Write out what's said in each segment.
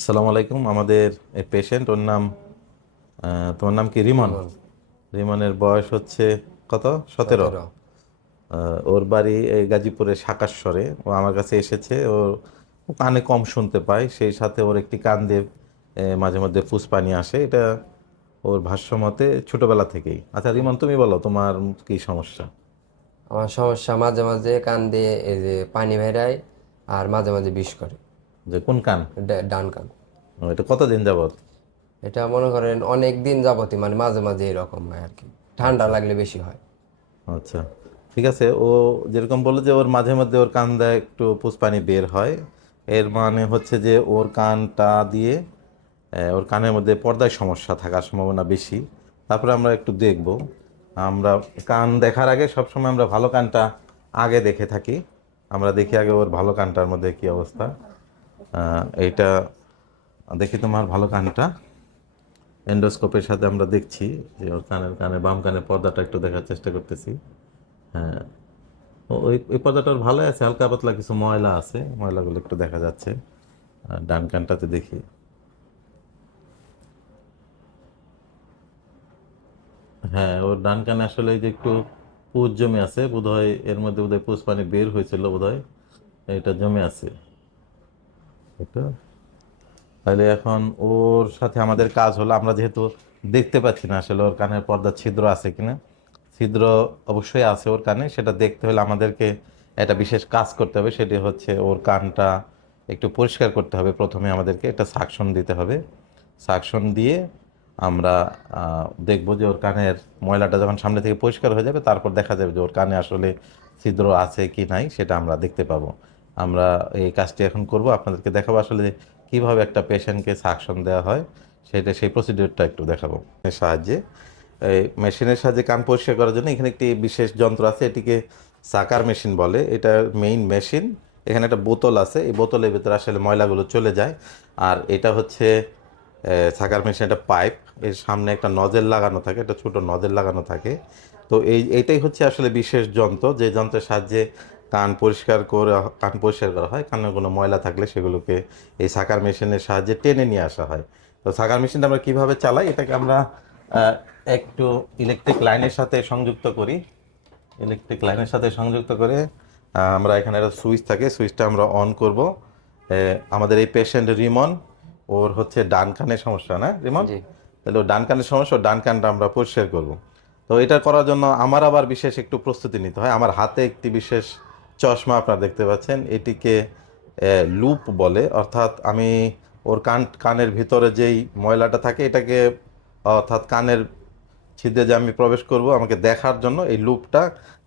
আসসালামু আলাইকুম। আমাদের এই পেশেন্ট, ওর নাম তোমার নাম কি? রিমন। রিমন। রিমনের বয়স হচ্ছে কত? 17। 17। ওর বাড়ি এই গাজীপুরের সাকাশ্বরে। ও আমার কাছে এসেছে। ও কানে কম শুনতে পায়, সেই সাথে ওর একটি কান দিয়ে মাঝে মধ্যে ফুসপানি আসে। এটা ওর ভাষ্য মতে ছোটবেলা থেকেই। আচ্ছা রিমন, তুমি বলো তোমার কি সমস্যা? আমার সমস্যা মাঝে মাঝে কান দিয়ে এই যে পানি বেরায়, আর মাঝে মাঝে বিষ করে। যে কোন কান? ডান কান। এটা কতদিন যাবত? এটা মনে করেন অনেক দিন যাবতই, মানে মাঝে মাঝে এরকম হয় আর কি। ঠান্ডা আচ্ছা লাগলে বেশি হয়। আচ্ছা, ঠিক আছে। ও যেরকম বললো যে ওর মাঝে মধ্যে ওর কান দিয়ে একটু পুষ্পানি বের হয়, এর মানে হচ্ছে যে ওর কানটা দিয়ে ওর কানের মধ্যে পর্দায় সমস্যা থাকার সম্ভাবনা বেশি। তারপরে আমরা একটু দেখব। আমরা কান দেখার আগে সবসময় আমরা ভালো কানটা আগে দেখে থাকি। আমরা দেখি আগে ওর ভালো কানটার মধ্যে কি অবস্থা। এইটা দেখি তোমার ভালো কানটা। এন্ডোস্কোপের সাথে আমরা দেখছি যে ওর কানে বাম কানের পর্দাটা একটু দেখার চেষ্টা করতেছি। হ্যাঁ, ওই ওই পর্দাটা ওর ভালো আছে, হালকা পাতলা কিছু ময়লা আছে, ময়লাগুলো একটু দেখা যাচ্ছে। আর ডান কানটাতে দেখি। হ্যাঁ, ওর ডান কানে আসলে এই যে একটু পুজ জমে আছে বোধহয়, এর মধ্যে বোধহয় পুজ পানি বের হয়েছিল বোধহয়, এটা জমে আছে এটা। তাহলে এখন ওর সাথে আমাদের কাজ হলো, আমরা যেহেতু দেখতে পাচ্ছি না আসলে ওর কানের পর্দা ছিদ্র আছে কিনা। ছিদ্র অবশ্যই আছে ওর কানে, সেটা দেখতে হলে আমাদেরকে একটা বিশেষ কাজ করতে হবে। সেটি হচ্ছে ওর কানটা একটু পরিষ্কার করতে হবে। প্রথমে আমাদেরকে একটা সাকশন দিতে হবে। সাকশন দিয়ে আমরা দেখবো যে ওর কানের ময়লাটা যখন সামনে থেকে পরিষ্কার হয়ে যাবে, তারপর দেখা যাবে যে ওর কানে আসলে ছিদ্র আছে কি নাই, সেটা আমরা দেখতে পাবো। আমরা এই কাজটি এখন করব, আপনাদেরকে দেখাবো আসলে কিভাবে একটা পেশেন্টকে সাকশন দেওয়া হয়। সেই প্রসিডিউরটা একটু দেখাবো এর সাহায্যে। এই মেশিনের সাহায্যে কান পরিষ্কার করার জন্য এখানে একটি বিশেষ যন্ত্র আছে, এটিকে সাকার মেশিন বলে। এটা মেইন মেশিন। এখানে একটা বোতল আছে, এই বোতলের ভিতরে আসলে ময়লাগুলো চলে যায়। আর এটা হচ্ছে সাকার মেশিন, একটা পাইপ। এর সামনে একটা নজেল লাগানো থাকে, একটা ছোট নজেল লাগানো থাকে। তো এইটাই হচ্ছে আসলে বিশেষ যন্ত্র, যে যন্ত্রের সাহায্যে কান পরিষ্কার করা হয়। কানের কোনো ময়লা থাকলে সেগুলোকে এই সাকার মেশিনের সাহায্যে টেনে নিয়ে আসা হয়। তো সাকার মেশিনটা আমরা কিভাবে চালাই, এটাকে আমরা আহ, একটু ইলেকট্রিক লাইনের সাথে সংযুক্ত করি। ইলেকট্রিক লাইনের সাথে সংযুক্ত করে আমরা এখানে একটা সুইচ থাকে, সুইচটা আমরা অন করব। আমাদের এই পেশেন্ট রিমন, ওর হচ্ছে ডান কানের সমস্যা, না রিমন? জি। তাহলে ওর ডান কানের সমস্যা, ওর ডান কানটা আমরা পরিষ্কার করব। তো এটা করার জন্য আমার আবার বিশেষ একটু প্রস্তুতি নিতে হয়। আমার হাতে একটি বিশেষ চশমা আপনারা দেখতে পাচ্ছেন, এটিকে লুপ বলে। অর্থাৎ আমি ওর কানের ভিতরে যেই ময়লাটা থাকে এটাকে, অর্থাৎ কানের ছিদ্রে যে আমি প্রবেশ করব, আমাকে দেখার জন্য এই লুপটা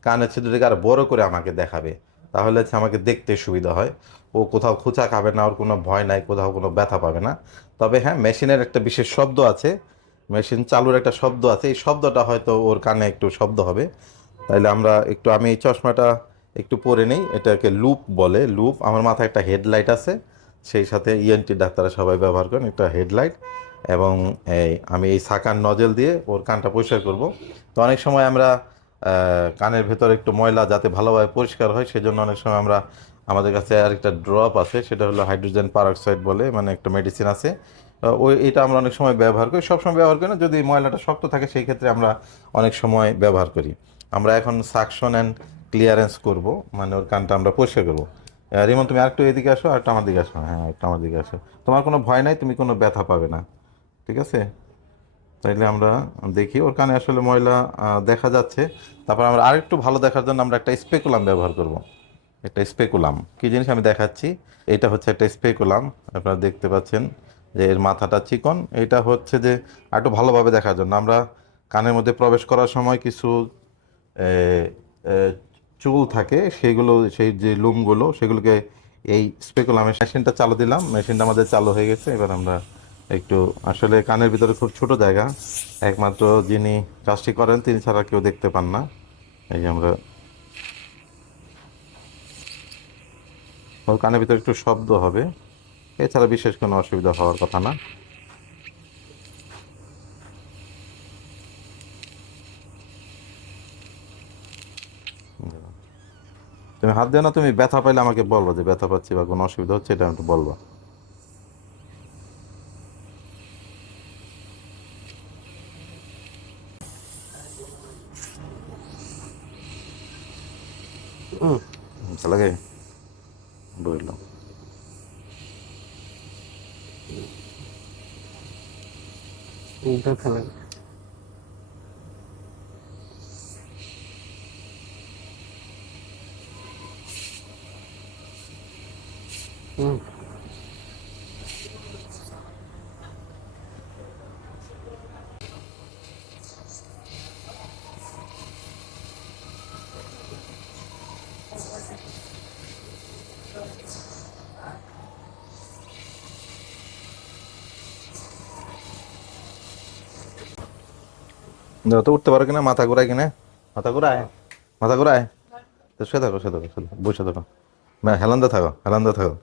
কানের ছিদ্রটাকে আরো বড় করে আমাকে দেখাবে। তাহলে হচ্ছে আমাকে দেখতে সুবিধা হয়। ও কোথাও খোঁচা খাবে না, ওর কোনো ভয় নাই, কোথাও কোনো ব্যথা পাবে না। তবে হ্যাঁ, মেশিনের একটা বিশেষ শব্দ আছে, মেশিন চালুর একটা শব্দ আছে, এই শব্দটা হয়তো ওর কানে একটু শব্দ হবে। তাইলে আমি এই চশমাটা একটু পরে নেই। এটাকে লুপ বলে। লুপ, আমার মাথায় একটা হেডলাইট আছে, সেই সাথে ইএনটি ডাক্তাররা সবাই ব্যবহার করেন একটা হেডলাইট। এবং আমি এই সাকার নজেল দিয়ে ওর কানটা পরিষ্কার করব। তো অনেক সময় আমরা কানের ভেতর একটু ময়লা যাতে ভালোভাবে পরিষ্কার হয়, সেজন্য অনেক সময় আমাদের কাছে আরেকটা ড্রপ আছে, সেটা হলো হাইড্রোজেন পারঅক্সাইড বলে, মানে একটা মেডিসিন আছে। এটা আমরা অনেক সময় ব্যবহার করি, সবসময় ব্যবহার করি না। যদি ময়লাটা শক্ত থাকে সেই ক্ষেত্রে আমরা অনেক সময় ব্যবহার করি। আমরা এখন সাকশন অ্যান্ড ক্লিয়ারেন্স করব, মানে ওর কানটা আমরা পরিষ্কার করবো। রিমন, তুমি আরেকটু এদিকে আসো, আরেকটু আমার দিকে আসো। হ্যাঁ, একটু আমার দিকে আসো। তোমার কোনো ভয় নাই, তুমি কোনো ব্যথা পাবে না। ঠিক আছে? তাইলে আমরা দেখি ওর কানে আসলে ময়লা দেখা যাচ্ছে। তারপর আমরা আরেকটু ভালো দেখার জন্য আমরা একটা স্পেকুলাম ব্যবহার করব। একটা স্পেকুলাম কি জিনিস আমি দেখাচ্ছি। এটা হচ্ছে একটা স্পেকুলাম। আপনারা দেখতে পাচ্ছেন যে এর মাথাটা চিকন। এটা হচ্ছে যে একটু ভালোভাবে দেখার জন্য আমরা কানের মধ্যে প্রবেশ করার সময় কিছু এ, এ, চুল থাকে, সেই যে লুমগুলো সেগুলোকে এই স্পেকুলামের মেশিনটা চালু দিলাম। মেশিনটা আমাদের চালু হয়ে গেছে। এবার আমরা একটু, আসলে কানের ভিতরে খুব ছোট জায়গা, একমাত্র যিনি কাজটি করেন তিনি ছাড়া কেউ দেখতে পান না। এই যে আমরা, ওর কানের ভিতরে একটু শব্দ হবে, এছাড়া বিশেষ কোনো অসুবিধা হওয়ার কথা না। তুমি হাত দিও না, তুমি ব্যথা পাইলে আমাকে বলবো যে ব্যথা পাচ্ছি বা কোনো অসুবিধা হচ্ছে, এটা একটু বলবো। লাগে বুঝলাম। এইটা ফেলেন। হুম। দেখো তো উঠতে পারো কিনা, মাথা ঘুরায় কিনা, মাথা ঘুরায়, মাথা ঘুরায়। তো শুয়ে থাকো, শুয়ে থাকো, বসে থাকো, হেলান্দা থাকো, হেলান্দা থাকো।